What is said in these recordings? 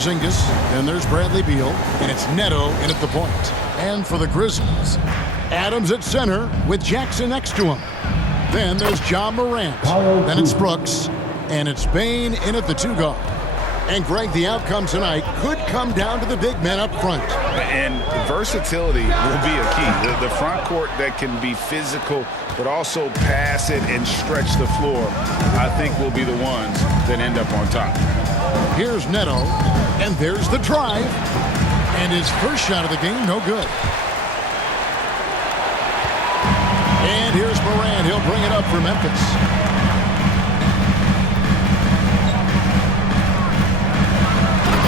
Porzingis, and there's Bradley Beal, and it's Neto in at the point. And for the Grizzlies, Adams at center with Jackson next to him. Then there's Ja Morant. Then it's Brooks, and it's Bane in at the 2-guard. And Greg, the outcome tonight could come down to the big men up front. And versatility will be a key. The front court that can be physical, but also pass it and stretch the floor, I think will be the ones that end up on top. Here's Neto, and there's the drive. And his first shot of the game, no good. And here's Morant. He'll bring it up for Memphis.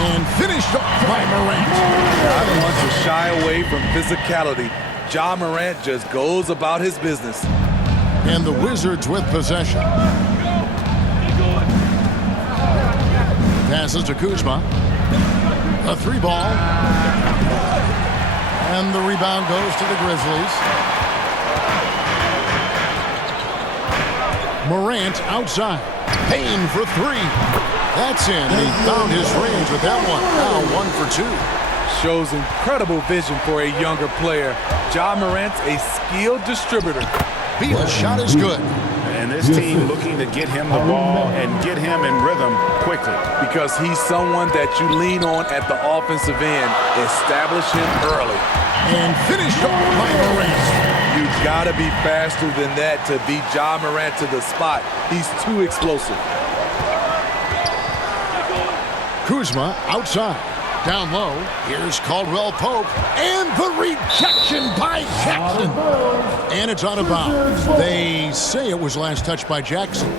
And finished off by Morant. I don't want to shy away from physicality. Ja Morant just goes about his business. And the Wizards with possession. Passes to Kuzma. A 3-ball. And the rebound goes to the Grizzlies. Morant outside. Payne for 3. That's in. And he found his range with that one. Now 1 for 2. Shows incredible vision for a younger player. Ja Morant's a skilled distributor. Beal's shot is good. And this team looking to get him the ball and get him in rhythm quickly. Because he's someone that you lean on at the offensive end. Establish him early. And finished off by Morant. You gotta be faster than that to beat Ja Morant to the spot. He's too explosive. Kuzma outside. Down low. Here's Caldwell Pope. And the rejection by Jackson. And it's out of bounds. They say it was last touched by Jackson.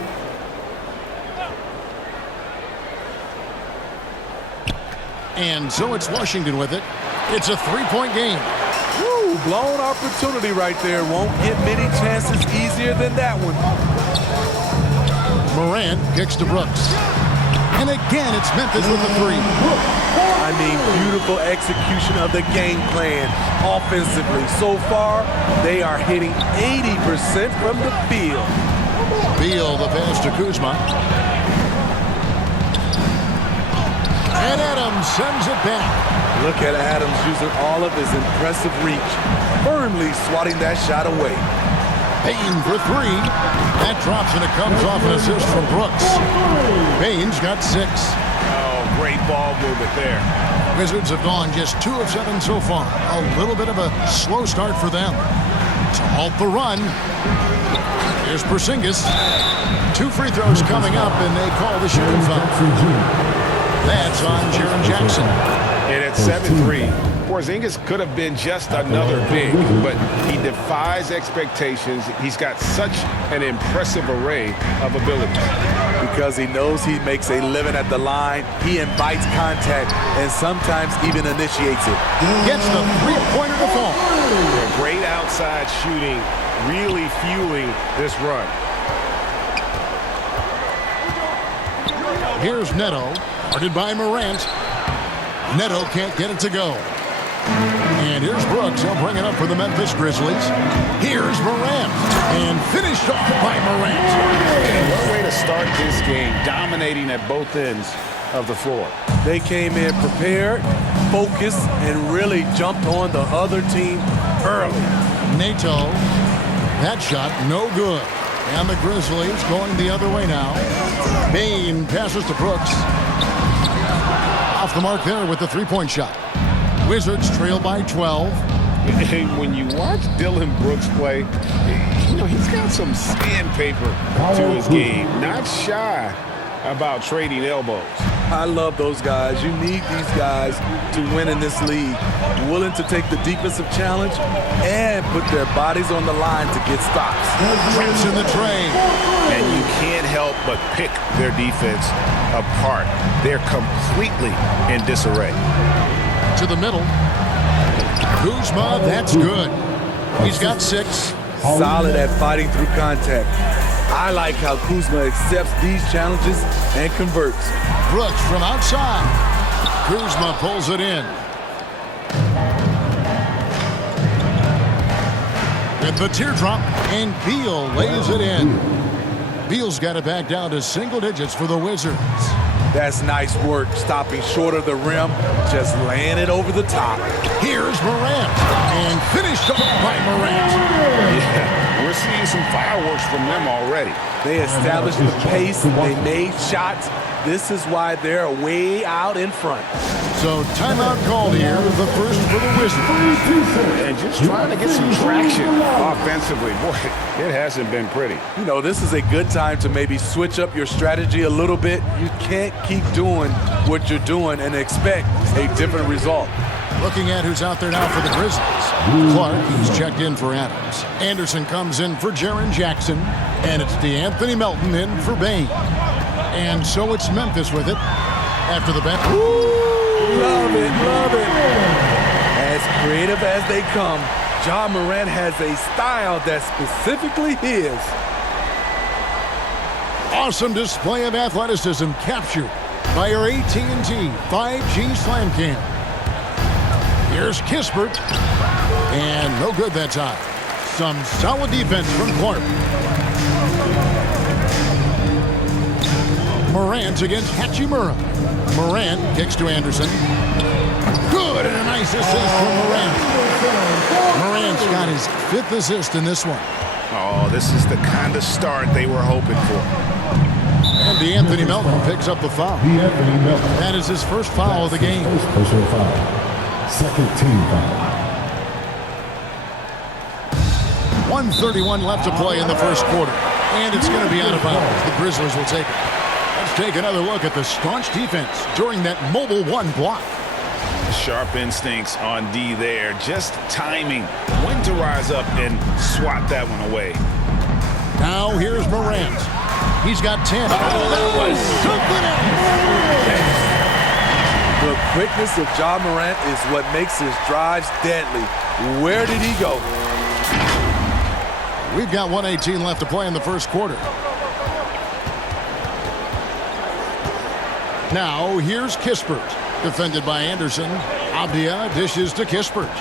And so it's Washington with it. It's a 3-point game. Woo, blown opportunity right there. Won't get many chances easier than that one. Morant kicks to Brooks. And again, it's Memphis with the 3. I mean, beautiful execution of the game plan offensively. So far, they are hitting 80% from the field. Beal, the pass to Kuzma. And Adams sends it back. Look at Adams using all of his impressive reach, firmly swatting that shot away. Payne for 3. That drops and it comes off an assist from Brooks. Payne's got 6. Oh, great ball movement there. Wizards have gone just 2 of 7 so far. A little bit of a slow start for them. To halt the run. Here's Porzingis. 2 free throws coming up, and they call the shooting foul. That's on Jaren Jackson. And at 7-3, Porzingis could have been just another big, but he defies expectations. He's got such an impressive array of abilities. Because he knows he makes a living at the line, he invites contact and sometimes even initiates it. Gets the 3-pointer to fall. Great outside shooting, really fueling this run. Here's Neto, guarded by Morant. Neto can't get it to go. And here's Brooks. He'll bring it up for the Memphis Grizzlies. Here's Morant. And finished off by Morant. What a way to start this game, dominating at both ends of the floor. They came in prepared, focused, and really jumped on the other team early. Neto, that shot no good. And the Grizzlies going the other way now. Bane passes to Brooks. Off the mark there with the 3-point shot. Wizards trail by 12. And when you watch Dillon Brooks play, you know, he's got some sandpaper to his game. Not shy about trading elbows. I love those guys. You need these guys to win in this league. Willing to take the defensive challenge and put their bodies on the line to get stops. Traps in the train. And you can't help but pick their defense apart. They're completely in disarray. To the middle. Kuzma, that's good. He's got 6. Solid at fighting through contact. I like how Kuzma accepts these challenges and converts. Brooks from outside. Kuzma pulls it in. With the teardrop, and Beal lays it in. Beal's got it back down to single digits for the Wizards. That's nice work, stopping short of the rim, just laying it over the top. Here's Morant, and finished off by Morant. Yeah, we're seeing some fireworks from them already. They established the pace, they made shots. This is why they're way out in front. So timeout called here, the first for the Wizards. And just trying to get some traction offensively. Boy, it hasn't been pretty. You know, this is a good time to maybe switch up your strategy a little bit. You can't keep doing what you're doing and expect a different result. Looking at who's out there now for the Grizzlies. Clark, who's checked in for Adams. Anderson comes in for Jaren Jackson. And it's DeAnthony Melton in for Bane. And so it's Memphis with it after the bench. Love it, love it. As creative as they come, Ja Morant has a style that's specifically his. Awesome display of athleticism captured by our AT&T 5G Slam Cam. Here's Kispert. And no good that time. Some solid defense from Clark. Morant against Hachimura. Morant kicks to Anderson. Good, and a nice assist from Morant. Morant's got his 5th assist in this one. Oh, this is the kind of start they were hoping for. And DeAnthony Melton picks up the foul. That is his first foul of the game. First personal foul. Second team foul. 1:31 left to play in the first quarter. And it's going to be out of bounds. The Grizzlies will take it. Let's take another look at the staunch defense during that mobile one block. Sharp instincts on D there. Just timing when to rise up and swat that one away. Now here's Morant. He's got 10. Oh, that was something else. The quickness of Ja Morant is what makes his drives deadly. Where did he go? We've got 1:18 left to play in the first quarter. Now, here's Kispert, defended by Anderson. Avdia dishes to Kispert.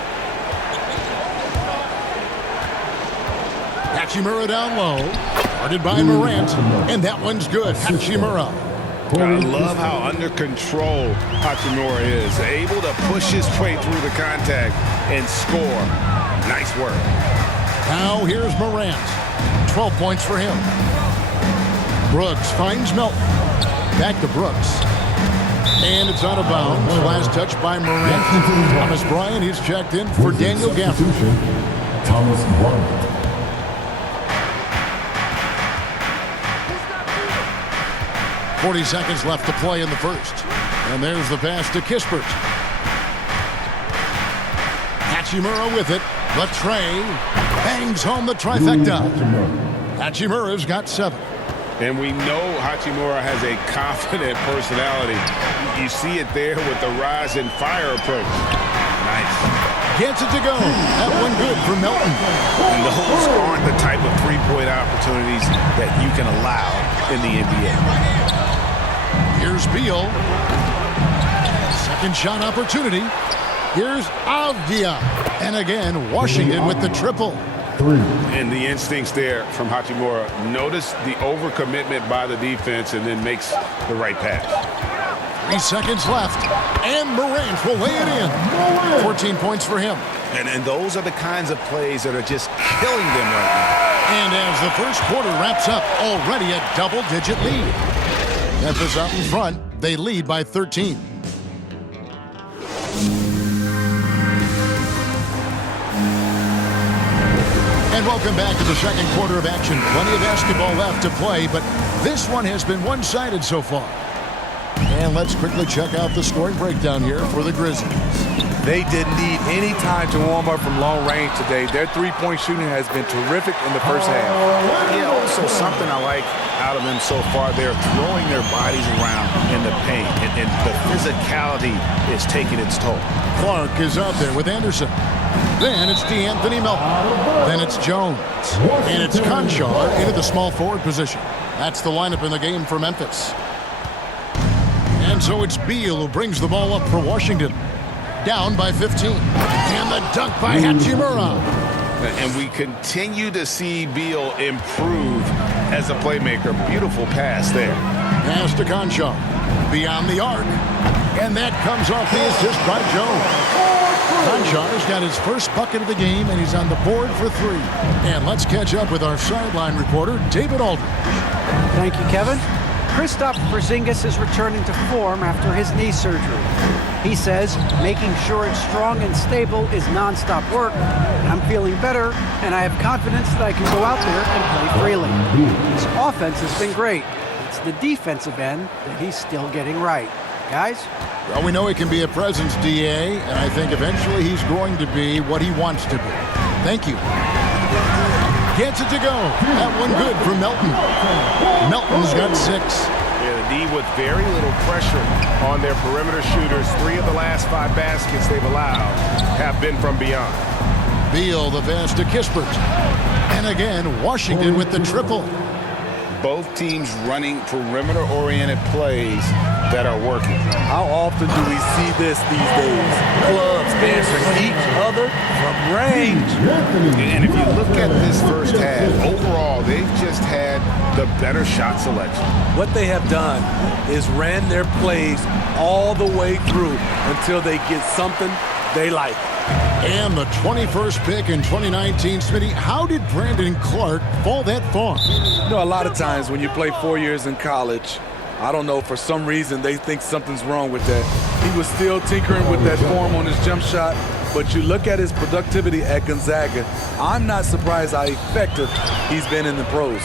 Hachimura down low, guarded by Morant, and that one's good. Hachimura. I love how under control Hachimura is. Able to push his way through the contact and score. Nice work. Now, here's Morant. 12 points for him. Brooks finds Melton. Back to Brooks. And it's out of bounds. Last touch by Morant. Thomas Bryant, he's checked in for Daniel Gafford. Thomas Bryant. .40 seconds left to play in the first. And there's the pass to Kispert. Hachimura with it. Latrey bangs home the trifecta. Hachimura's got 7. And we know Hachimura has a confident personality. You see it there with the rise and fire approach. Nice. Gets it to go. That one good for Melton. And those aren't the type of three-point opportunities that you can allow in the NBA. Here's Beal. Second shot opportunity. Here's Avdia. And again, Washington with the triple. 3. And the instincts there from Hachimura. Notice the overcommitment by the defense and then makes the right pass. 3 seconds left. And Morant will lay it in. 14 points for him. And those are the kinds of plays that are just killing them right now. And as the first quarter wraps up, already a double-digit lead. Memphis out in front. They lead by 13. And welcome back to the second quarter of action. Plenty of basketball left to play, but this one has been one-sided so far. And let's quickly check out the scoring breakdown here for the Grizzlies. They didn't need any time to warm up from long range today. Their three-point shooting has been terrific in the first half. Yeah, also something I like out of them so far, they're throwing their bodies around in the paint, and the physicality is taking its toll. Clark is out there with Anderson. Then it's DeAnthony Melton. Then it's Jones. And it's Conchar into the small forward position. That's the lineup in the game for Memphis. And so it's Beal who brings the ball up for Washington. Down by 15. And the dunk by Hachimura. And we continue to see Beal improve as a playmaker. Beautiful pass there. Pass to Conchar. Beyond the arc. And that comes off the assist by Jones. Conchar's got his first bucket of the game, and he's on the board for 3. And let's catch up with our sideline reporter, David Aldridge. Thank you, Kevin. Kristaps Porzingis is returning to form after his knee surgery. He says making sure it's strong and stable is nonstop work. I'm feeling better, and I have confidence that I can go out there and play freely. His offense has been great. It's the defensive end that he's still getting right. Guys? Well, we know he can be a presence, DA, and I think eventually he's going to be what he wants to be. Thank you. Gets it to go. That one good for Melton. Melton's got 6. Yeah, the D with very little pressure on their perimeter shooters. 3 of the last 5 baskets they've allowed have been from beyond. Beal, the pass to Kispert. And again, Washington with the triple. Both teams running perimeter-oriented plays that are working. How often do we see this these days? Clubs answering each other from range. And if you look at this first half, overall, they've just had the better shot selection. What they have done is ran their plays all the way through until they get something they like. And the 21st pick in 2019, Smitty, how did Brandon Clark fall that far? You know, a lot of times when you play 4 years in college, I don't know, for some reason they think something's wrong with that. He was still tinkering with that form on his jump shot, but you look at his productivity at Gonzaga, I'm not surprised how effective he's been in the pros.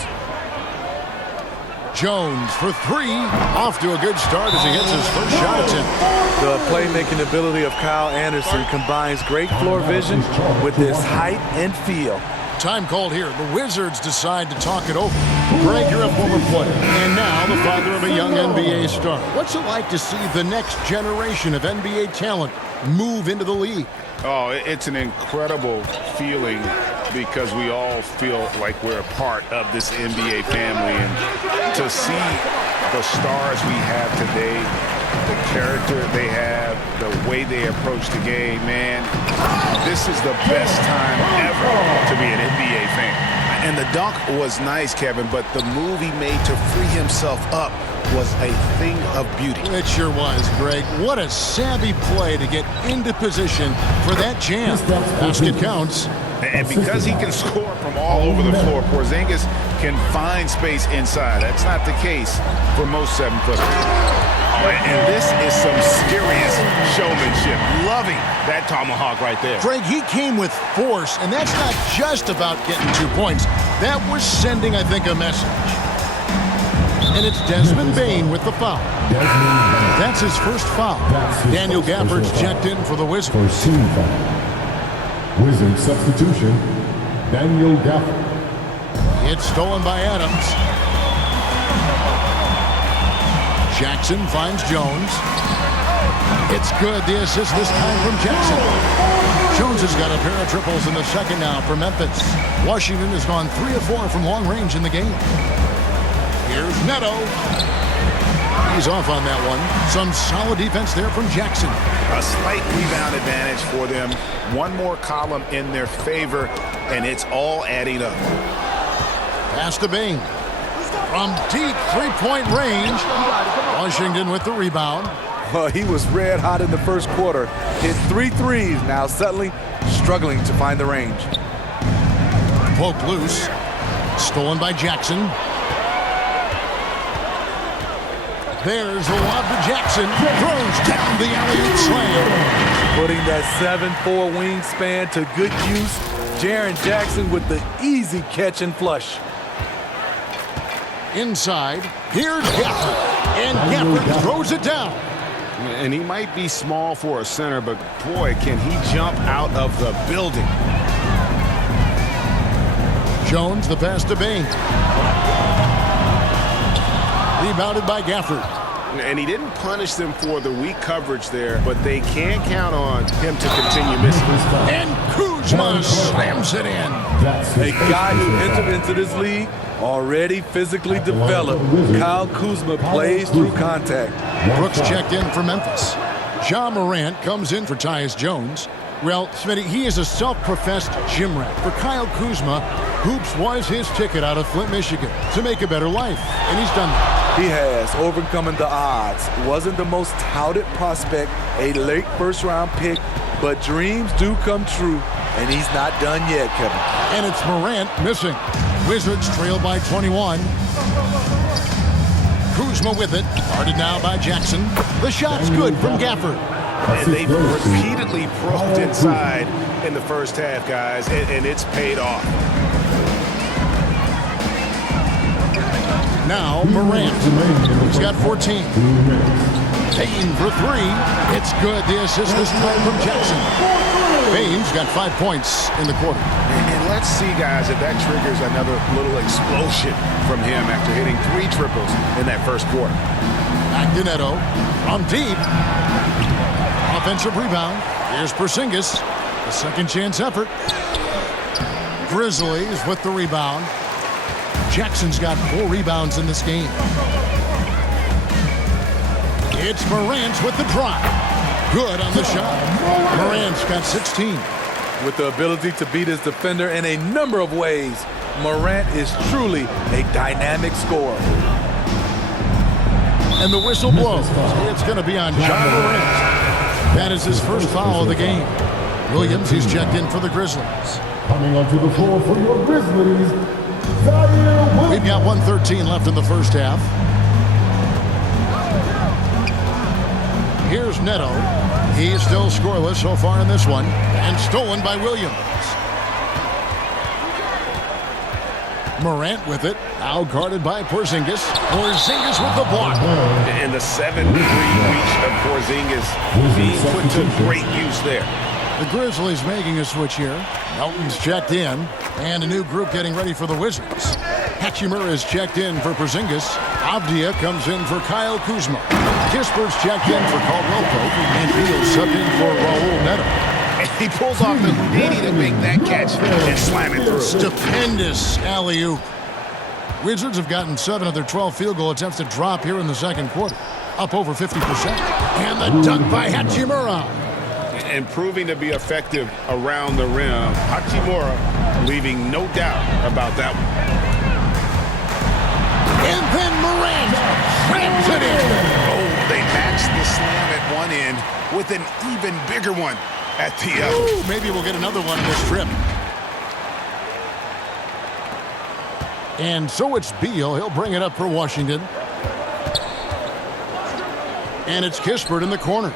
Jones for 3. Off to a good start as he hits his first shot attempt. The playmaking ability of Kyle Anderson combines great floor vision with his height and feel. Time called here. The Wizards decide to talk it over. Greg, you're a former player, and now the father of a young NBA star. What's it like to see the next generation of NBA talent move into the league? Oh, it's an incredible feeling because we all feel like we're a part of this NBA family. And to see the stars we have today, the character they have, the way they approach the game, man, this is the best time ever to be an NBA fan. And the dunk was nice, Kevin, but the move he made to free himself up was a thing of beauty. It sure was, Greg. What a savvy play to get into position for that jam. Basket counts. And because he can score from all over the floor, Porzingis can find space inside. That's not the case for most 7-footers. And this is some serious showmanship. Loving that tomahawk right there. Greg, he came with force, and that's not just about getting 2 points. That was sending, I think, a message. And it's Desmond Bane with the foul. That's his first foul. Daniel Gafford's checked in for the Wizards. First team foul. Wizards substitution, Daniel Gafford. It's stolen by Adams. Jackson finds Jones. It's good. The assist this time from Jackson. Jones has got a pair of triples in the second now for Memphis. Washington has gone 3 of 4 from long range in the game. Here's Neto. He's off on that one. Some solid defense there from Jackson. A slight rebound advantage for them. One more column in their favor, and it's all adding up. Pass to Bing. From deep three-point range. Washington with the rebound. Well, he was red hot in the first quarter. Hit 3 threes, now suddenly struggling to find the range. Poke loose. Stolen by Jackson. There's a lob to Jackson. Throws down the alley-oop slam. Putting that 7'4" wingspan to good use. Jaren Jackson with the easy catch and flush. Inside, here's Gafford. And Gafford throws it down. And he might be small for a center, but boy, can he jump out of the building. Jones, the pass to Bing. Rebounded by Gafford. And he didn't punish them for the weak coverage there, but they can count on him to continue missing. And Kuzma slams it in. A guy who entered into this league already physically developed. Kyle Kuzma plays through contact. Brooks checked in for Memphis. Ja Morant comes in for Tyus Jones. Well, Smitty, he is a self-professed gym rat. For Kyle Kuzma, hoops was his ticket out of Flint, Michigan to make a better life, and he's done that. He has, overcoming the odds. Wasn't the most touted prospect, a late first-round pick, but dreams do come true, and he's not done yet, Kevin. And it's Morant missing. Wizards trail by 21. Kuzma with it. Guarded now by Jackson. The shot's good from Gafford. And they've repeatedly probed inside in the first half, guys, and it's paid off. Now Morant. He's got 14. Payne for three. It's good. The assist this time from Jackson. Payne's got 5 points in the quarter. And let's see, guys, if that triggers another little explosion from him after hitting 3 triples in that first quarter. Back to Neto. On deep. Offensive rebound. Here's Porzingis. A second chance effort. Grizzlies with the rebound. Jackson's got 4 rebounds in this game. It's Morant with the drive. Good on the shot. Morant's got 16. With the ability to beat his defender in a number of ways, Morant is truly a dynamic scorer. And the whistle blows. It's going to be on John Morant. That is his first foul of the game. Williams, he's checked in for the Grizzlies. Coming onto the floor for your Grizzlies, Zaire Williams. We've got 1:13 left in the first half. Here's Neto. He's still scoreless so far in this one. And stolen by Williams. Morant with it. Now guarded by Porzingis. Porzingis with the block. And the 7-3 reach of Porzingis being put to great use there. The Grizzlies making a switch here. Melton's checked in. And a new group getting ready for the Wizards. Hachimura is checked in for Porzingis. Avdia comes in for Kyle Kuzma. Kisper's checked in for Caldwell Pope. And Beal subbed in for Raul Neto. And he pulls off the Houdini to make that catch and slam it through. Stupendous alley-oop. Wizards have gotten 7 of their 12 field goal attempts to drop here in the second quarter. Up over 50%. And the dunk by Hachimura. And proving to be effective around the rim. Hachimura leaving no doubt about that one. And then Morant slams it in. Oh, they matched the slam at one end with an even bigger one at the other. Ooh, maybe we'll get another one in this trip. And so it's Beal. He'll bring it up for Washington. And it's Kispert in the corner.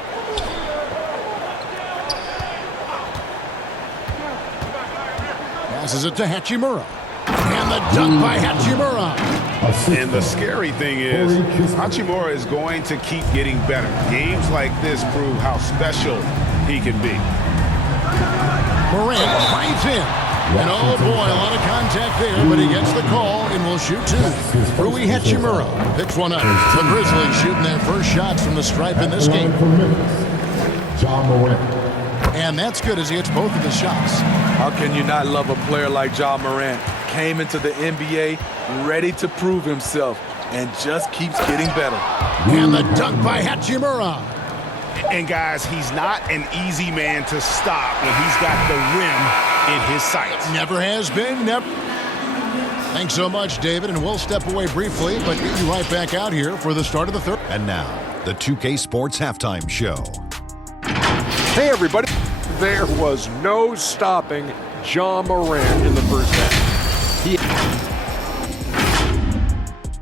Passes it to Hachimura. And the dunk by Hachimura. And the scary thing is, Hachimura is going to keep getting better. Games like this prove how special he can be. Morant drives in. And oh boy, a lot of contact there, but he gets the call and will shoot 2. Rui Hachimura picks one up. The Grizzlies shooting their first shots from the stripe in this game. John Morant. And that's good as he hits both of his shots. How can you not love a player like Ja Morant? Came into the NBA ready to prove himself and just keeps getting better. And the dunk by Hachimura. And guys, he's not an easy man to stop when he's got the rim in his sights. Never has been, never. Thanks so much, David, and we'll step away briefly, but get you right back out here for the start of the third. And now, the 2K Sports Halftime Show. Hey, everybody. There was no stopping Ja Morant in the first half.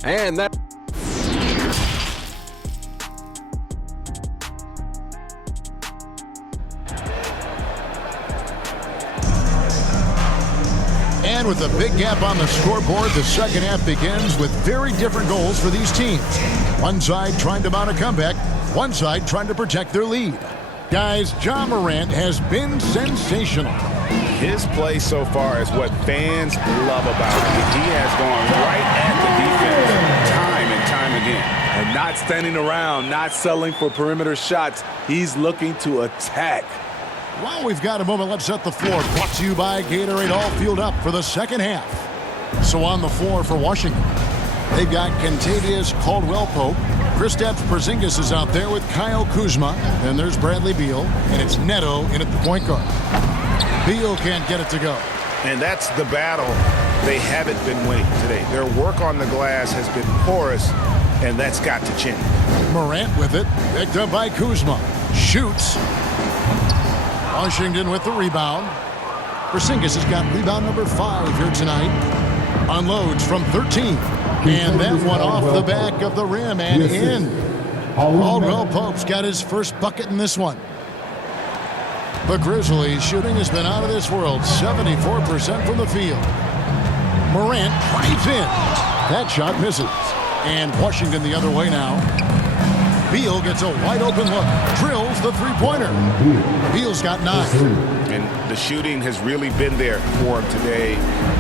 And that... And with a big gap on the scoreboard, the second half begins with very different goals for these teams. One side trying to mount a comeback, one side trying to protect their lead. Guys, Ja Morant has been sensational. His play so far is what fans love about him. He has gone right at the defense time and time again. And not standing around, not settling for perimeter shots. He's looking to attack. While we've got a moment, let's set the floor. Brought to you by Gatorade, all fueled up for the second half. So on the floor for Washington. they've got Kentavious Caldwell-Pope. Kristaps Porzingis is out there with Kyle Kuzma. Then there's Bradley Beal, and it's Neto in at the point guard. Beal can't get it to go. And that's the battle they haven't been winning today. Their work on the glass has been porous, and that's got to change. Morant with it, picked up by Kuzma. Shoots. Washington with the rebound. Porzingis has got rebound number 5 here tonight. Unloads from 13. And that one off the back of the rim and in. Caldwell-Pope's got his first bucket in this one. The Grizzlies shooting has been out of this world. 74% from the field. Morant drives in. That shot misses. And Washington the other way now. Beal gets a wide open look. Drills the three-pointer. Beal's got 9. And the shooting has really been there for him today,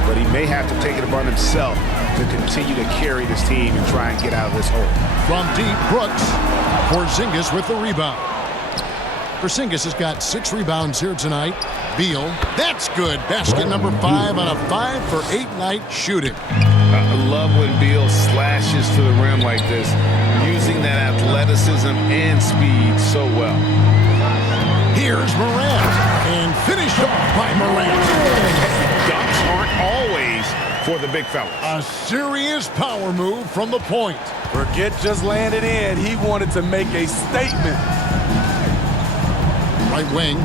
but he may have to take it upon himself to continue to carry this team and try and get out of this hole. From deep, Brooks. Porzingis with the rebound. Porzingis has got 6 rebounds here tonight. Beal, that's good. Basket number 5 on a 5-for-8 night shooting. I love when Beal slashes to the rim like this, using that athleticism and speed so well. Here's Morant, and finished off by Morant. Dunks aren't always for the big fellas. A serious power move from the point. Forget just laying it in. He wanted to make a statement. Right wing.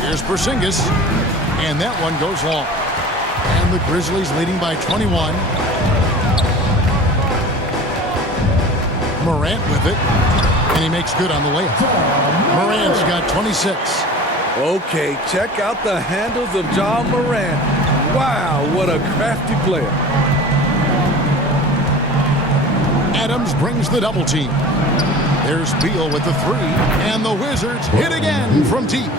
Here's Porzingis, and that one goes long. And the Grizzlies leading by 21. Morant with it, and he makes good on the layup. Morant's got 26. Okay, check out the handles of Ja Morant. Wow, what a crafty player. Adams brings the double team. There's Beal with the 3, and the Wizards hit again from deep.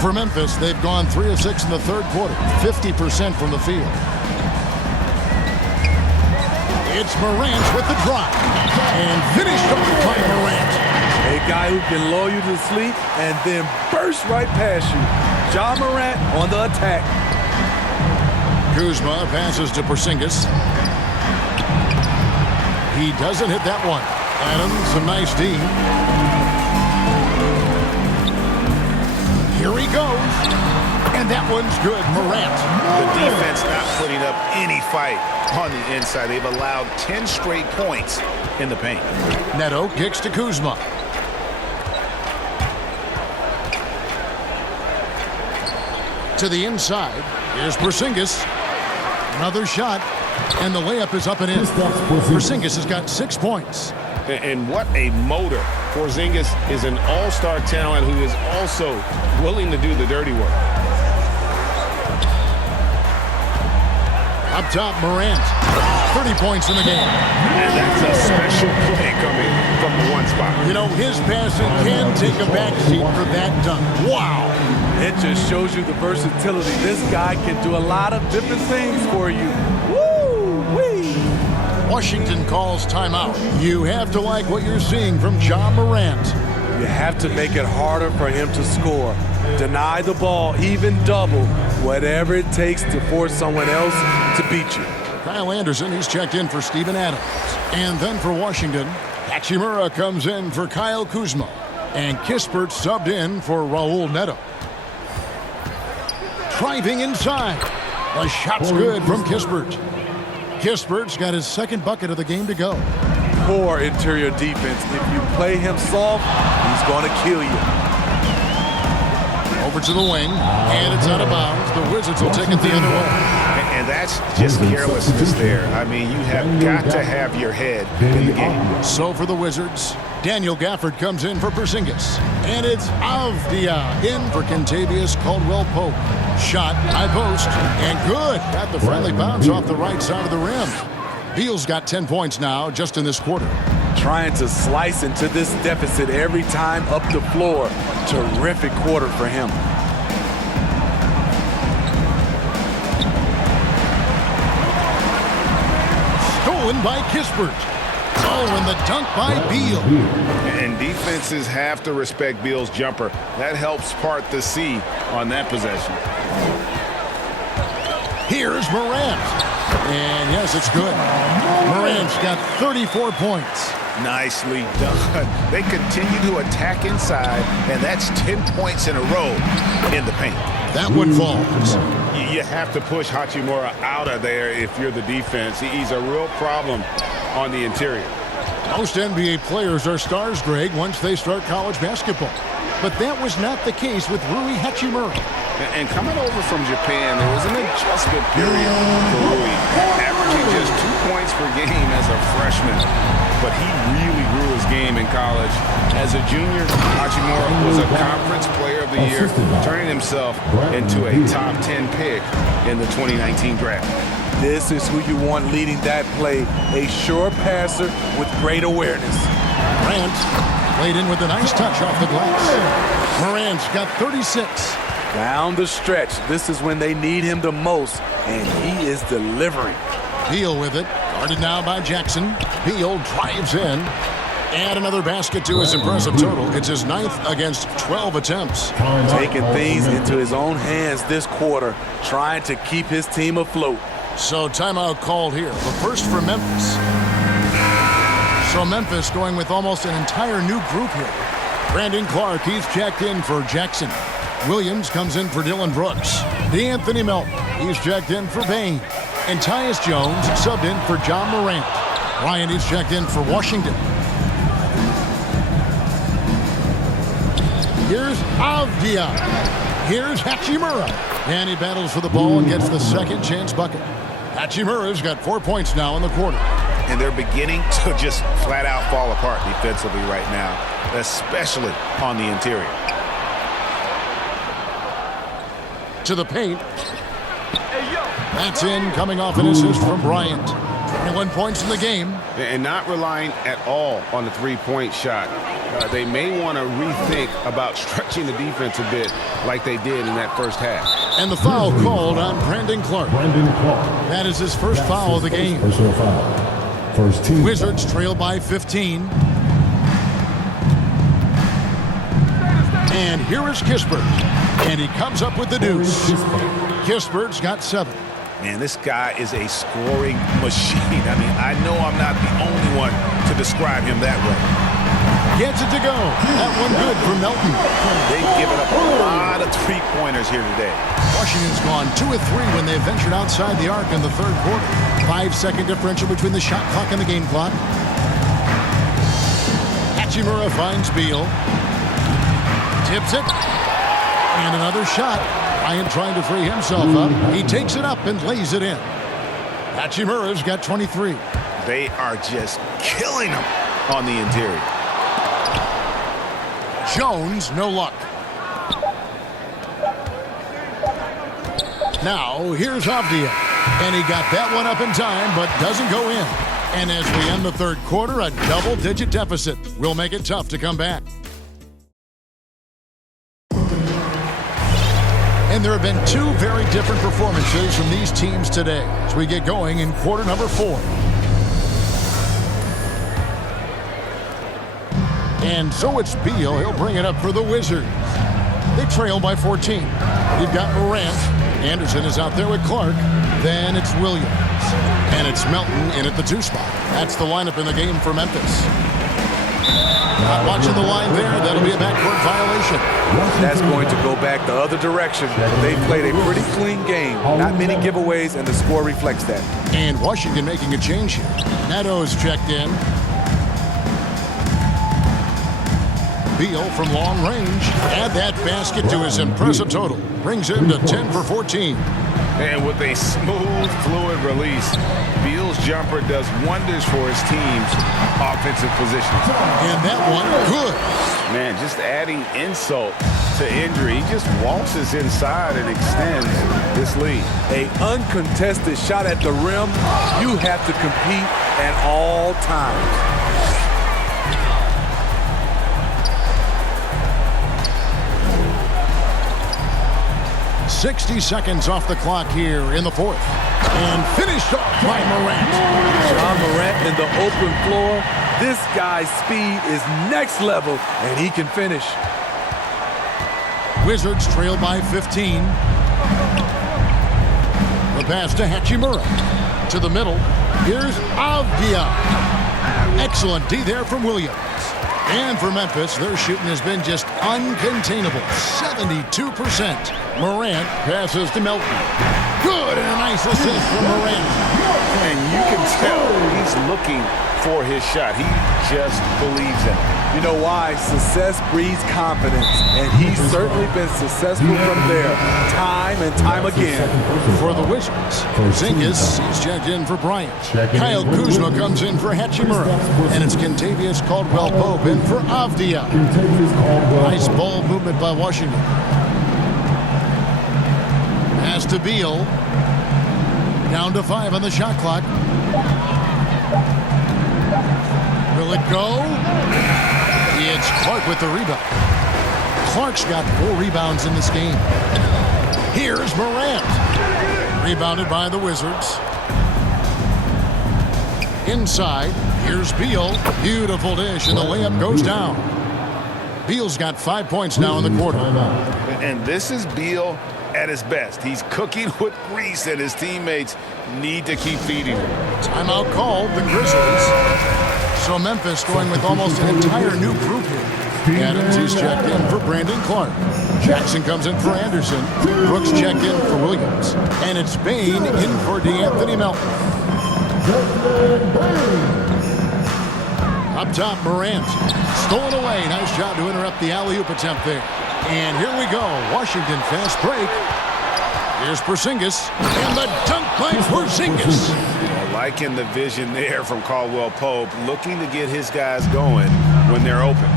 For Memphis, they've gone 3 of 6 in the third quarter, 50% from the field. It's Morant with the drive, and finished off by Morant. A guy who can lull you to sleep and then burst right past you. Ja Morant on the attack. Kuzma passes to Porzingis. He doesn't hit that one. Adams, a nice D. Here he goes. And that one's good. Morant. The defense not putting up any fight on the inside. They've allowed 10 straight points in the paint. Neto kicks to Kuzma. To the inside. Here's Porzingis. Another shot. And the layup is up and in. Porzingis has got 6 points. And what a motor. Porzingis is an all-star talent who is also willing to do the dirty work. Up top, Morant. 30 points in the game. And that's a special play coming from the one spot. You know, his passing can take a backseat for that dunk. Wow. It just shows you the versatility. This guy can do a lot of different things for you. Woo-wee. Washington calls timeout. You have to like what you're seeing from Ja Morant. You have to make it harder for him to score. Deny the ball, even double, whatever it takes to force someone else to beat you. Kyle Anderson, he's checked in for Steven Adams. And then for Washington, Hachimura comes in for Kyle Kuzma. And Kispert subbed in for Raul Neto. Driving inside. The shot's good from Kispert. Kispert's got his second bucket of the game to go. Poor interior defense. If you play him soft, he's going to kill you. Over to the wing, and it's out of bounds. The Wizards will take it the other way. And that's just carelessness there. I mean, you have got to have your head in the game. So for the Wizards, Daniel Gafford comes in for Porzingis. And it's Avdia in for Kentavious Caldwell-Pope. Shot, high post, and good. Got the friendly bounce off the right side of the rim. Beal's got 10 points now just in this quarter. Trying to slice into this deficit every time up the floor. Terrific quarter for him. Stolen by Kispert. Oh, and the dunk by Beal. And defenses have to respect Beal's jumper. That helps part the C on that possession. Here's Morant. And yes, it's good. Morant's got 34 points. Nicely done. They continue to attack inside, and that's 10 points in a row in the paint. That one falls. You have to push Hachimura out of there if you're the defense. He's a real problem on the interior. Most NBA players are stars, Greg, once they start college basketball. But that was not the case with Rui Hachimura. And coming over from Japan, there was an adjustment period for Rui, averaging just 2 points per game as a freshman. But he really grew his game in college. As a junior, Hachimura was a conference player of the year, turning himself into a top 10 pick in the 2019 draft. This is who you want leading that play, a sure passer with great awareness. Morant played in with a nice touch off the glass. Morant's got 36. Down the stretch, this is when they need him the most, and he is delivering. Beal with it, guarded now by Jackson. Beal drives in. And another basket to his impressive total. It's his 9th against 12 attempts. Taking things into his own hands this quarter, trying to keep his team afloat. So timeout called here, but first for Memphis. So Memphis going with almost an entire new group here. Brandon Clark, he's checked in for Jackson. Williams comes in for Dylan Brooks. D'Anthony Melton, he's checked in for Bane. And Tyus Jones subbed in for John Morant. Ryan, he's checked in for Washington. Here's Avdia. Here's Hachimura. And he battles for the ball and gets the second chance bucket. Hachimura's got 4 points now in the quarter. And they're beginning to just flat out fall apart defensively right now, especially on the interior. To the paint. That's in, coming off an assist from Bryant. 21 points in the game. And not relying at all on the three-point shot. They may want to rethink about stretching the defense a bit like they did in that first half. And the foul called on Brandon Clark. That is his first foul of the game. Personal foul. First team. Wizards trail by 15. And here is Kispert. And he comes up with the deuce. Kispert's got 7. Man, this guy is a scoring machine. I mean, I know I'm not the only one to describe him that way. Gets it to go. That one good for Melton. They've given up a lot of three-pointers here today. Washington's gone 2 of 3 when they've ventured outside the arc in the third quarter. 5-second differential between the shot clock and the game clock. Hachimura finds Beal. Tips it. And another shot. Bryant trying to free himself up. He takes it up and lays it in. Hachimura's got 23. They are just killing them on the interior. Jones, no luck. Now, here's Avdia. And he got that one up in time, but doesn't go in. And as we end the third quarter, a double-digit deficit will make it tough to come back. And there have been 2 very different performances from these teams today as we get going in quarter number 4. And so it's Beal. He'll bring it up for the Wizards. They trail by 14. You've got Morant. Anderson is out there with Clark. Then it's Williams. And it's Melton in at the 2 spot. That's the lineup in the game for Memphis. Not watching the line there. That'll be a backcourt violation. That's going to go back the other direction. They played a pretty clean game. Not many giveaways, and the score reflects that. And Washington making a change here. Neto's checked in. Beal from long range. Add that basket to his impressive total. Brings him to 10 for 14. And with a smooth, fluid release, Beal's jumper does wonders for his team's offensive position. And that one, good. Man, just adding insult to injury. He just waltzes inside and extends this lead. A uncontested shot at the rim, you have to compete at all times. 60 seconds off the clock here in the fourth. And finished off by Morant. John Morant in the open floor. This guy's speed is next level, and he can finish. Wizards trail by 15. The pass to Hachimura. To the middle. Here's Avdia. Excellent D there from Williams. And for Memphis, their shooting has been just uncontainable. 72%. Morant passes to Melton. Good, and a nice assist from Morant. And you can tell he's looking for his shot. He just believes in it. You know why? Success breeds confidence, and he's certainly been successful from there, time and time again. For the Wizards, Porzingis is checked in for Bryant. Kyle Kuzma comes in for Hachimura, and it's Kentavious Caldwell-Pope in for Avdia. Nice ball movement by Washington. Pass to Beal. Down to 5 on the shot clock. Will it go? It's Clark with the rebound. Clark's got 4 rebounds in this game. Here's Morant. Rebounded by the Wizards. Inside, here's Beal. Beautiful dish, and the layup goes down. Beal's got 5 points now in the quarter. And this is Beal at his best. He's cooking with grease, and his teammates need to keep feeding him. Timeout called, the Grizzlies. So Memphis going with almost an entire new group here. Adams is checked in for Brandon Clark. Jackson comes in for Anderson. Brooks checked in for Williams. And it's Bane in for DeAnthony Melton. Up top, Morant. Stolen away. Nice job to interrupt the alley-oop attempt there. And here we go. Washington fast break. Here's Porzingis. And the dunk by Porzingis. Liking the vision there from Caldwell-Pope, looking to get his guys going when they're open.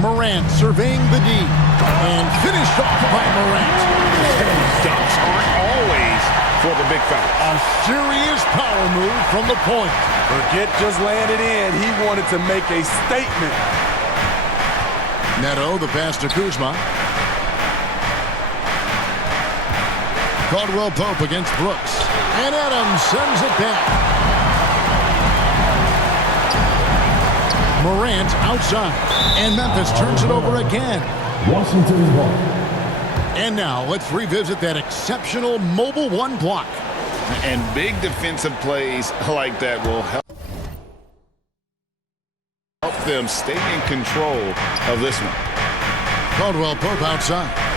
Morant surveying the D. And finished off by Morant. Dunks aren't always for the big fellas. A serious power move from the point. Forget just landed in. He wanted to make a statement. Neto, the pass to Kuzma. Caldwell-Pope against Brooks. And Adams sends it back. Morant outside. And Memphis turns it over again. Washington ball. And now let's revisit that exceptional mobile 1 block. And big defensive plays like that will help them stay in control of this one. Caldwell-Pope outside.